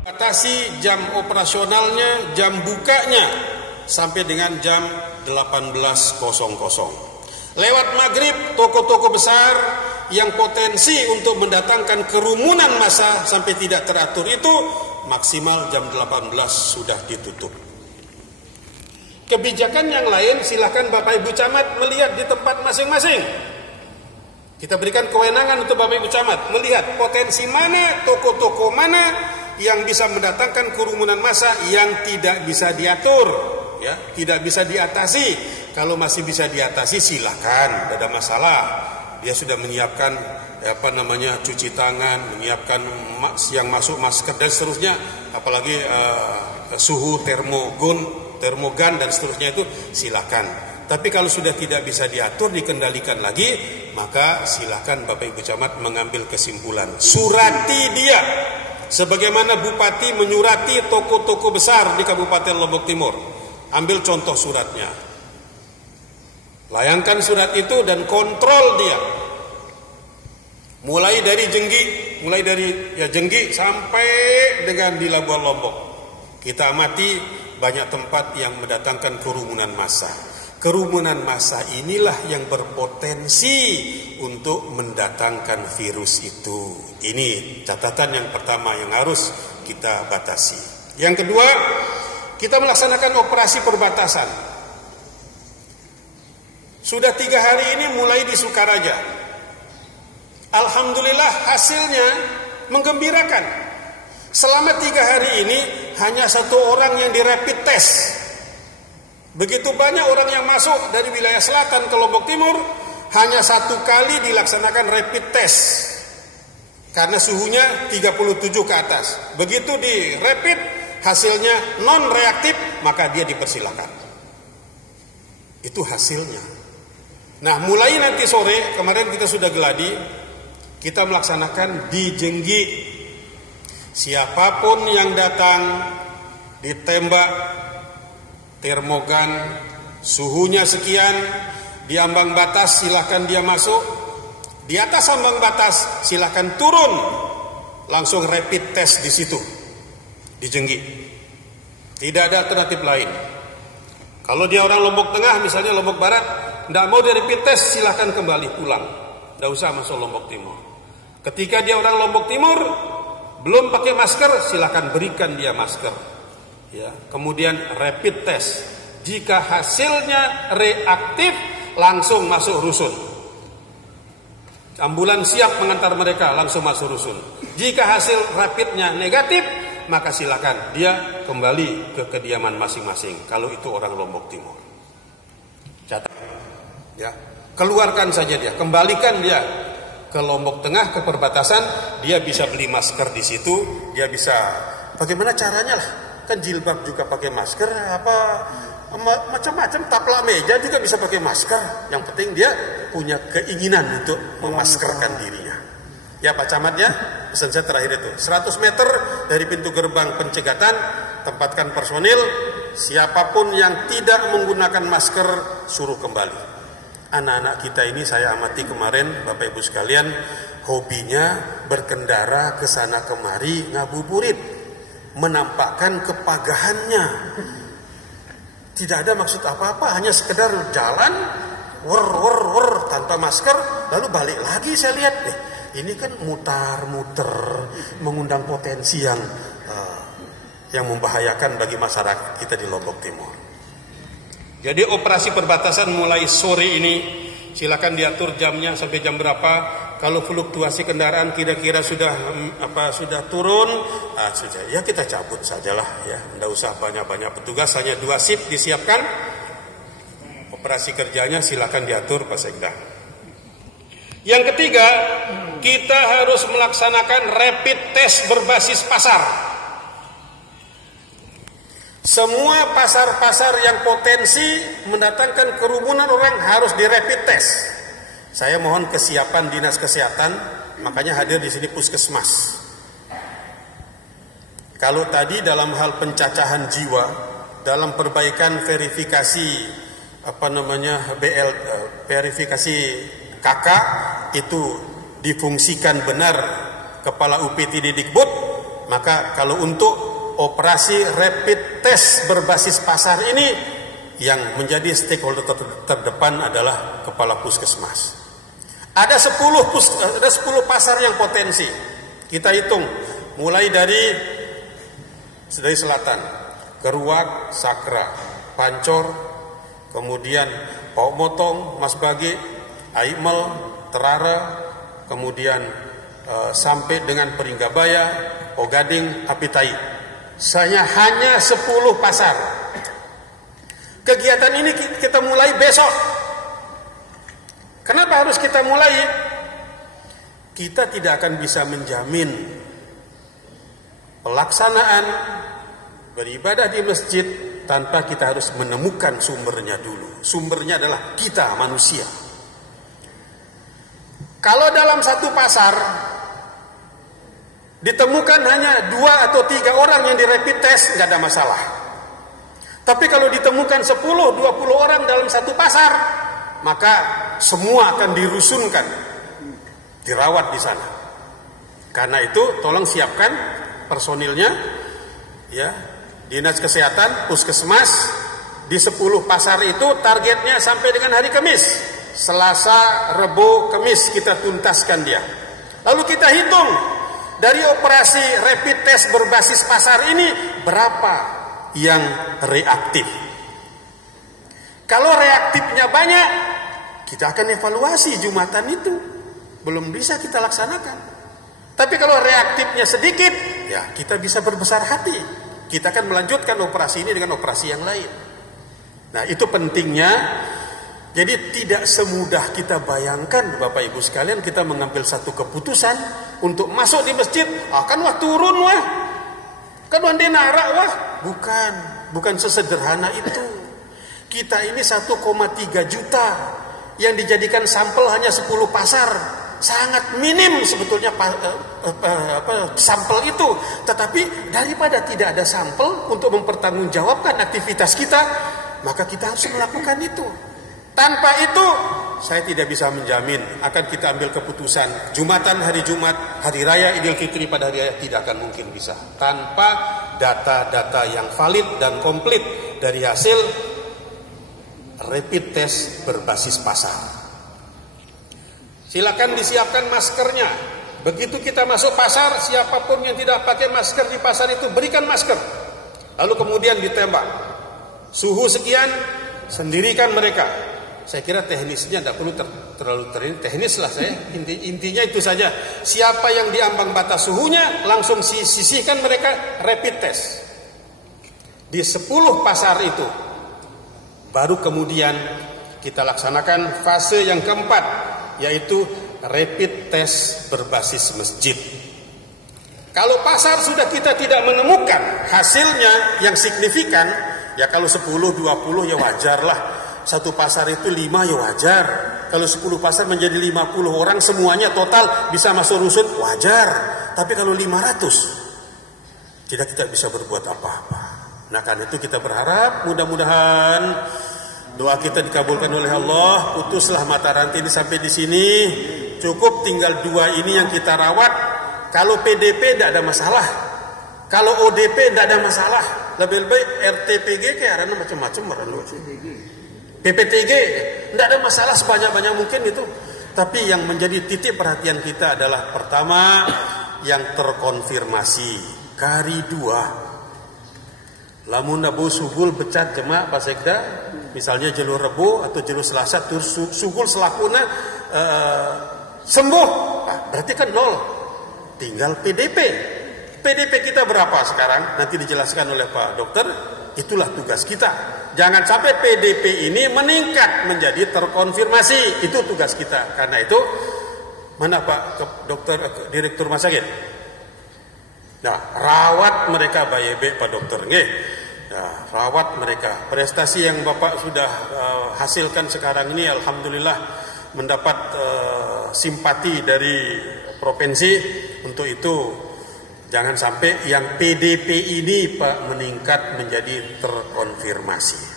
Batasi jam operasionalnya, jam bukanya sampai dengan jam 18.00. Lewat maghrib, toko-toko besar yang potensi untuk mendatangkan kerumunan massa sampai tidak teratur itu maksimal jam 18 sudah ditutup. Kebijakan yang lain silakan Bapak Ibu Camat melihat di tempat masing-masing. Kita berikan kewenangan untuk Bapak Ibu Camat melihat potensi mana, toko-toko mana yang bisa mendatangkan kerumunan massa yang tidak bisa diatur, ya, tidak bisa diatasi. Kalau masih bisa diatasi silakan, tidak ada masalah. Dia sudah menyiapkan cuci tangan, menyiapkan yang masuk masker dan seterusnya, apalagi suhu termogan dan seterusnya itu silakan. Tapi kalau sudah tidak bisa diatur, dikendalikan lagi, maka silakan Bapak Ibu Camat mengambil kesimpulan. Surati dia, sebagaimana Bupati menyurati toko-toko besar di Kabupaten Lombok Timur. Ambil contoh suratnya. Layangkan surat itu dan kontrol dia. Mulai dari Jenggi sampai dengan di Labuan Lombok. Kita amati banyak tempat yang mendatangkan kerumunan massa. Kerumunan massa inilah yang berpotensi untuk mendatangkan virus itu. Ini catatan yang pertama yang harus kita batasi. Yang kedua, kita melaksanakan operasi perbatasan. Sudah 3 hari ini mulai di Sukaraja. Alhamdulillah hasilnya menggembirakan. Selama 3 hari ini hanya 1 orang yang di rapid test. Begitu banyak orang yang masuk dari wilayah selatan ke Lombok Timur, hanya 1 kali dilaksanakan rapid test. Karena suhunya 37 ke atas. Begitu di rapid hasilnya non reaktif, maka dia dipersilakan. Itu hasilnya. Nah, mulai nanti sore, kemarin kita sudah geladi, kita melaksanakan di Jenggi. Siapapun yang datang ditembak termogan, suhunya sekian, di ambang batas silahkan dia masuk, di atas ambang batas silahkan turun, langsung rapid test di situ, di Jenggi. Tidak ada alternatif lain. Kalau dia orang Lombok Tengah, misalnya Lombok Barat, tidak mau dari rapid test, silahkan kembali pulang. Tidak usah masuk Lombok Timur. Ketika dia orang Lombok Timur, belum pakai masker, silahkan berikan dia masker. Ya, kemudian rapid test. Jika hasilnya reaktif, langsung masuk rusun. Ambulan siap mengantar mereka, langsung masuk rusun. Jika hasil rapidnya negatif, maka silakan dia kembali ke kediaman masing-masing. Kalau itu orang Lombok Timur. Catat. Ya, keluarkan saja dia, kembalikan dia ke Lombok Tengah, ke perbatasan. Dia bisa beli masker di situ. Dia bisa, bagaimana caranya lah? Kan jilbab juga pakai masker, macam-macam, taplak meja juga bisa pakai masker. Yang penting dia punya keinginan untuk memaskerkan dirinya. Ya Pak Camat ya, pesan saya terakhir itu 100 meter dari pintu gerbang pencegatan, tempatkan personil. Siapapun yang tidak menggunakan masker suruh kembali. Anak-anak kita ini saya amati kemarin, Bapak Ibu sekalian, hobinya berkendara ke sana kemari ngabuburit, menampakkan kepagahannya. Tidak ada maksud apa-apa, hanya sekedar jalan wer tanpa masker, lalu balik lagi. Saya lihat ini kan mutar-muter, mengundang potensi yang membahayakan bagi masyarakat kita di Lombok Timur. Jadi operasi perbatasan mulai sore ini, silakan diatur jamnya sampai jam berapa. Kalau fluktuasi kendaraan kira-kira sudah turun, sudah ya kita cabut sajalah ya, tidak usah banyak-banyak petugas, hanya 2 shift disiapkan. Operasi kerjanya silakan diatur Pak Sekda. Yang ketiga, kita harus melaksanakan rapid test berbasis pasar. Semua pasar-pasar yang potensi mendatangkan kerumunan orang harus di rapid test. Saya mohon kesiapan Dinas Kesehatan, makanya hadir di sini Puskesmas. Kalau tadi dalam hal pencacahan jiwa, dalam perbaikan verifikasi verifikasi KK itu difungsikan benar kepala UPT Dikbud, maka kalau untuk operasi rapid test berbasis pasar ini yang menjadi stakeholder terdepan adalah kepala puskesmas. Ada 10 pasar yang potensi. Kita hitung mulai dari selatan, Keruak, Sakra, Pancor, kemudian Pau Motong, Mas Bagi, Aimel, Terara, kemudian sampai dengan Peringgabaya, Ogading, Apitai. Saya hanya 10 pasar. Kegiatan ini kita mulai besok. Kenapa harus kita mulai? Kita tidak akan bisa menjamin pelaksanaan beribadah di masjid tanpa kita harus menemukan sumbernya dulu. Sumbernya adalah kita manusia. Kalau dalam satu pasar ditemukan hanya 2 atau 3 orang yang di rapid test, nggak ada masalah. Tapi kalau ditemukan 10-20 orang dalam satu pasar, maka semua akan dirusunkan, dirawat di sana. Karena itu tolong siapkan personilnya, ya, Dinas Kesehatan, Puskesmas di 10 pasar itu targetnya sampai dengan hari Kamis. Selasa, Rebo, Kamis kita tuntaskan dia. Lalu kita hitung dari operasi rapid test berbasis pasar ini berapa yang reaktif. Kalau reaktifnya banyak, kita akan evaluasi Jumatan itu. Belum bisa kita laksanakan. Tapi kalau reaktifnya sedikit, ya kita bisa berbesar hati. Kita akan melanjutkan operasi ini dengan operasi yang lain. Nah, itu pentingnya. Jadi tidak semudah kita bayangkan, Bapak Ibu sekalian, kita mengambil satu keputusan untuk masuk di masjid. Kan wah turun wah. Kan wah narak wah. Bukan sesederhana itu. Kita ini 1,3 juta yang dijadikan sampel hanya 10 pasar. Sangat minim sebetulnya sampel itu. Tetapi daripada tidak ada sampel untuk mempertanggungjawabkan aktivitas kita, maka kita harus melakukan itu. Tanpa itu saya tidak bisa menjamin akan kita ambil keputusan Jumatan hari Jumat, hari raya Idul Fitri pada hari raya, tidak akan mungkin bisa tanpa data-data yang valid dan komplit dari hasil rapid test berbasis pasar. Silakan disiapkan maskernya. Begitu kita masuk pasar, siapapun yang tidak pakai masker di pasar itu berikan masker. Lalu kemudian ditembak. Suhu sekian, sendirikan mereka. Saya kira teknisnya tidak perlu terlalu teknis lah saya. Intinya itu saja. Siapa yang diambang batas suhunya, langsung sisihkan mereka rapid test. Di 10 pasar itu. Baru kemudian kita laksanakan fase yang keempat, yaitu rapid test berbasis masjid. Kalau pasar sudah kita tidak menemukan hasilnya yang signifikan, ya kalau 10-20 ya wajar lah. Satu pasar itu 5 ya wajar. Kalau 10 pasar menjadi 50 orang semuanya total bisa masuk rusun, wajar. Tapi kalau 500 tidak bisa berbuat apa-apa. Nah karena itu kita berharap mudah-mudahan doa kita dikabulkan oleh Allah. Putuslah mata rantai ini sampai di sini. Cukup tinggal 2 ini yang kita rawat. Kalau PDP tidak ada masalah. Kalau ODP tidak ada masalah. Lebih baik RTPG kayak ada macam-macam PPTG tidak ada masalah, sebanyak-banyak mungkin itu. Tapi yang menjadi titik perhatian kita adalah pertama yang terkonfirmasi kari 2. Lamun Abu Sugul becat jemaah Pak Sekda, misalnya jalur Rebo atau jalur Selasa, terus Sugul selakuna sembuh, berarti kan 0. Tinggal PDP. PDP kita berapa sekarang? Nanti dijelaskan oleh Pak Dokter. Itulah tugas kita. Jangan sampai PDP ini meningkat menjadi terkonfirmasi. Itu tugas kita. Karena itu, mana Pak Dokter, Direktur Rumah Sakit? Nah, rawat mereka baik-baik Pak Dokter. Nah, rawat mereka. Prestasi yang Bapak sudah hasilkan sekarang ini, alhamdulillah mendapat simpati dari provinsi. Untuk itu jangan sampai yang PDP ini Pak meningkat menjadi terkonfirmasi.